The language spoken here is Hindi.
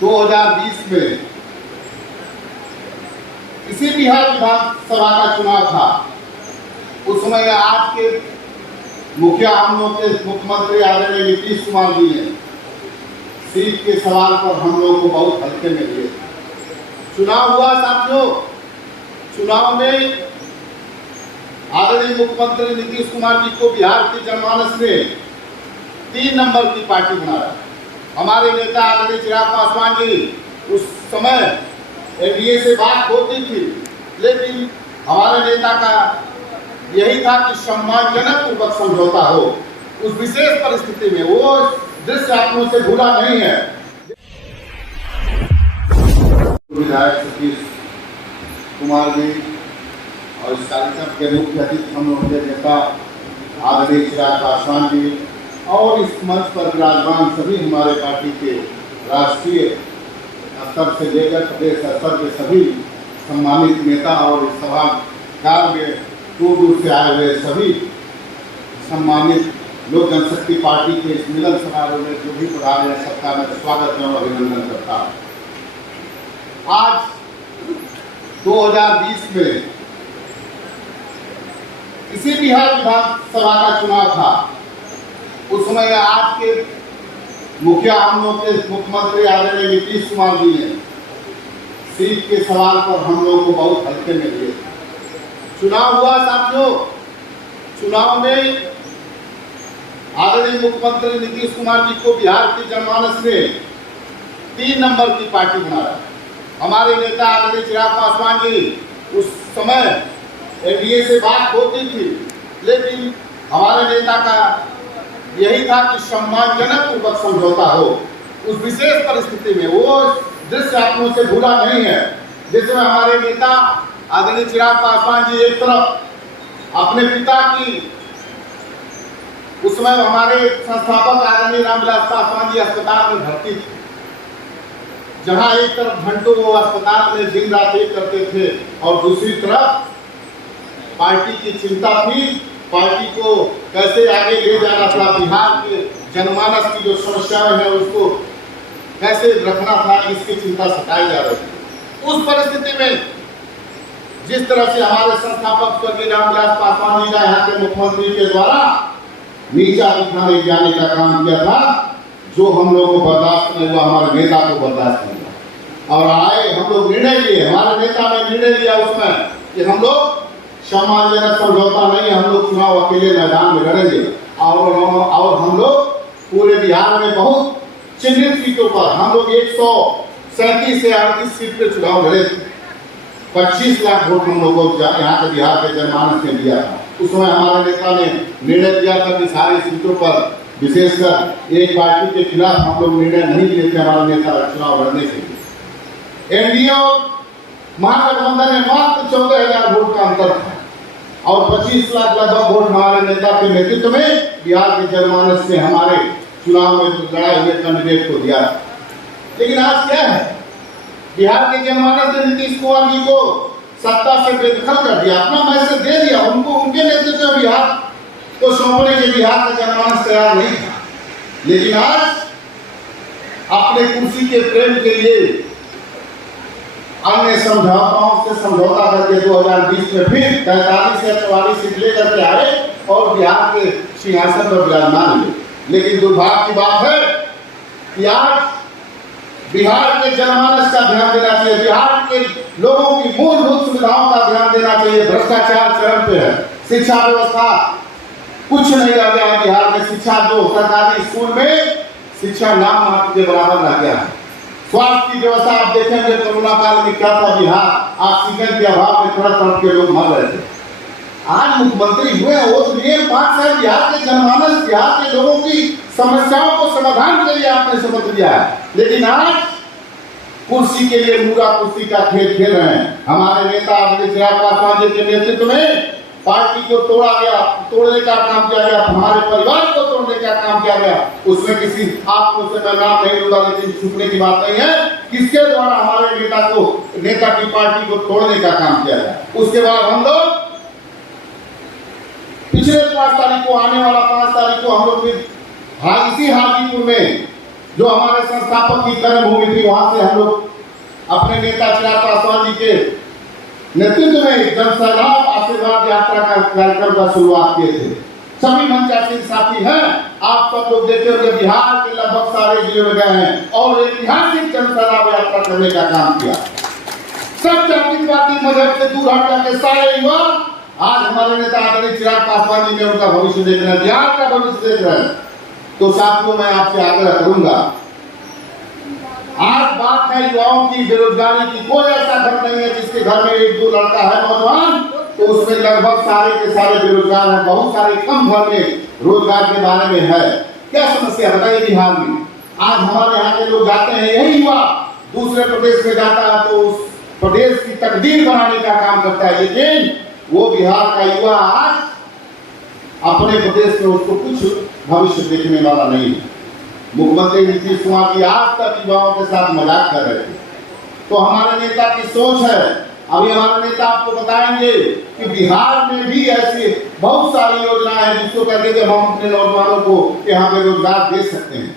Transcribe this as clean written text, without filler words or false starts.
2020 में इसी बिहार विधानसभा का चुनाव था। उस समय आज के मुखिया हम लोग के मुख्यमंत्री आदरणीय नीतीश कुमार जी ने सीट के सवाल पर हम लोग को बहुत हल्के में लिए। चुनाव हुआ साथियों, चुनाव में आदरणीय मुख्यमंत्री नीतीश कुमार जी को बिहार की जनमानस ने 3 नंबर की पार्टी बनाया। हमारे नेता आदरणीय चिराग पासवान जी उस समय एनडीए से बात होती थी, लेकिन हमारे नेता का यही था कि सम्मानजनक पूर्वक समझौता हो। उस विशेष परिस्थिति में वो दृश्य आंखों से भूला नहीं है। विधायक सतीश कुमार जी और इस कार्यक्रम के मुख्य अतिथि हम लोग के नेता आदरणीय चिराग पासवान जी और इस मंच पर विराजमान सभी हमारे पार्टी के राष्ट्रीय स्तर से लेकर प्रदेश स्तर के सभी सम्मानित नेता और इस सभागार में दूर दूर से आए हुए सभी सम्मानित लोक जनशक्ति पार्टी के इस मिलन समारोह में जो भी पधारे हैं, सबका मैं स्वागत एवं अभिनंदन करता हूँ। आज 2020 में इसी बिहार विधानसभा का चुनाव था। उस समय आज के मुखिया हम लोग के मुख्यमंत्री आदरणीय नीतीश कुमार जी ने सीट के सवाल पर हम लोग को बहुत हल्के में लिए। चुनाव हुआ साथियों, चुनाव में आदरणीय मुख्यमंत्री नीतीश कुमार जी को बिहार की जनमानस ने 3 नंबर की पार्टी बनाया। हमारे नेता आदरणीय चिराग पासवान जी उस समय एनडीए से बात होती थी, लेकिन हमारे नेता का यही था कि सम्मानजनक पूर्वक समझौता हो। उस विशेष परिस्थिति में वो दृश्य आंखों से भूला नहीं है, जिसमें हमारे नेता आदरणीय चिराग पासवान जी एक तरफ अपने पिता की, उस समय हमारे संस्थापक आदरणीय रामविलास पासवान जी अस्पताल में भर्ती थे, जहां एक तरफ घंटों वो अस्पताल में दिन रात एक करते थे और दूसरी तरफ पार्टी की चिंता थी, पार्टी को कैसे आगे ले जाना था, बिहार के जनमानस की जो समस्याएं हैं उसको कैसे रखना था, इसकी चिंता सताई जा रही थी। उस परिस्थिति में जिस तरह से हमारे संस्थापक स्वर्गीय रामविलास पासवान जी का यहाँ के मुख्यमंत्री के द्वारा नीचा दिखाने जाने का काम किया था, जो हम लोग को बर्दाश्त नहीं हुआ, हमारे नेता को बर्दाश्त नहीं हुआ और आए हम लोग निर्णय लिए। हमारे नेता ने निर्णय लिया उसमें कि हम लोग सम्मानजनक समझौता नहीं, हम लोग चुनाव अकेले मैदान में लड़ेंगे और हम लोग पूरे बिहार में बहुत चिन्हित सीटों पर हम लोग 137 से 38 सीट पे चुनाव लड़े थे। 25 लाख वोट हम लोगों को यहाँ के बिहार के जनमानस ने दिया था। उस समय हमारे नेता ने निर्णय दिया था कि सारी सीटों पर विशेषकर एक पार्टी के खिलाफ हम लोग निर्णय नहीं लिए थे हमारे नेता चुनाव लड़ने के लिए। एनडीए और महागठबंधन में मात्र 14,000 वोट का अंतर था और 25 लाख लगभग वोट हमारे नेता के नेतृत्व में बिहार के जनमानस ने हमारे चुनाव में लड़ाए हुए कैंडिडेट को दिया। लेकिन आज क्या है, बिहार के जनमानस ने नीतीश कुमार जी को सत्ता से बेदखल कर दिया, अपना मैसेज दे दिया उनको, उनके नेतृत्व में बिहार को सौंपने के बिहार का जनमानस तैयार नहीं था। लेकिन आज अपने कुर्सी के प्रेम के लिए अन्य समझौताओं से समझौता करके 2020 में फिर 43 या 44 सीट लेकर के आए और बिहार के सिंहासन पर विराजमान हुए। लेकिन दुर्भाग्य की बात है कि आज बिहार के जनमानस का ध्यान देना चाहिए, बिहार के लोगों की मूलभूत सुविधाओं का ध्यान देना चाहिए। भ्रष्टाचार चरम पे है, शिक्षा व्यवस्था कुछ नहीं रह गया है बिहार में। शिक्षा जो सरकारी स्कूल में शिक्षा नाम मात्र के बराबर रह गया है। स्वास्थ्य की व्यवस्था आप देखेंगे कोरोना काल में क्या था, बिहार ऑक्सीजन के अभाव में तड़प तड़प के लोग मर रहे थे। आज मुख्यमंत्री हुए वो लिए 5 साल बिहार के जनमानस, बिहार के लोगों की समस्याओं को समाधान के लिए आपने शपथ लिया है, लेकिन आज कुर्सी के लिए पूरा कुर्सी का खेल खेल रहे हैं। हमारे नेता आदरणीय चिराग पासवान जी के नेतृत्व में पार्टी को तोड़ा गया, तोड़ने का काम किया गया, हमारे परिवार को तोड़ने का काम किया गया। उसमें किसी आपको से मैं नाम नहीं लूंगा, लेकिन छुपने की बात नहीं है किसके द्वारा हमारे नेता की पार्टी को तोड़ने का काम किया गया। उसके बाद हम लोग पिछले 5 तारीख को, आने वाला 5 तारीख को हम लोग फिर इसी हाजीपुर में जो हमारे संस्थापक की कर्मभूमि थी, वहां से हम लोग अपने नेता चिराग पासवान जी के नेतृत्व में जनसैलाब आशीर्वाद यात्रा का कार्यक्रम का शुरुआत किए थे। सभी मंचासीन साथी हैं, आप सब लोग देखे होंगे, बिहार के लगभग सारे जिले में गए हैं और ऐतिहासिक जनसैलाब यात्रा करने का काम किया। सब जातिवादी मजहब से दूर हट करके सारे युवा आज हमारे नेता आदरणीय चिराग पासवान जी ने उनका भविष्य देख रहे हैं, बिहार का भविष्य देख रहे हैं। तो साथियों, मैं आपसे आग्रह करूंगा, आज बात है युवाओं की बेरोजगारी की। कोई ऐसा घर नहीं है जिसके घर में एक दो लड़का है नौजवान, तो उसमें लगभग सारे के सारे बेरोजगार हैं। बहुत सारे कम घर में रोजगार के बारे में है। क्या समस्या बताइए बिहार में? आज हमारे यहाँ के लोग जाते हैं, यही युवा दूसरे प्रदेश में जाता है तो उस प्रदेश की तकदीर बनाने का काम करता है, लेकिन वो बिहार का युवा आज अपने प्रदेश में उसको कुछ भविष्य देखने वाला नहीं है। मुख्यमंत्री नीतीश कुमार जी आज तक युवाओं के साथ मजाक कर रहे थे। तो हमारे नेता की सोच है, अभी हमारे नेता आपको बताएंगे कि बिहार में भी ऐसी बहुत सारी योजनाएं हैं जिसको करके हम अपने नौजवानों को यहाँ पे रोजगार दे सकते हैं।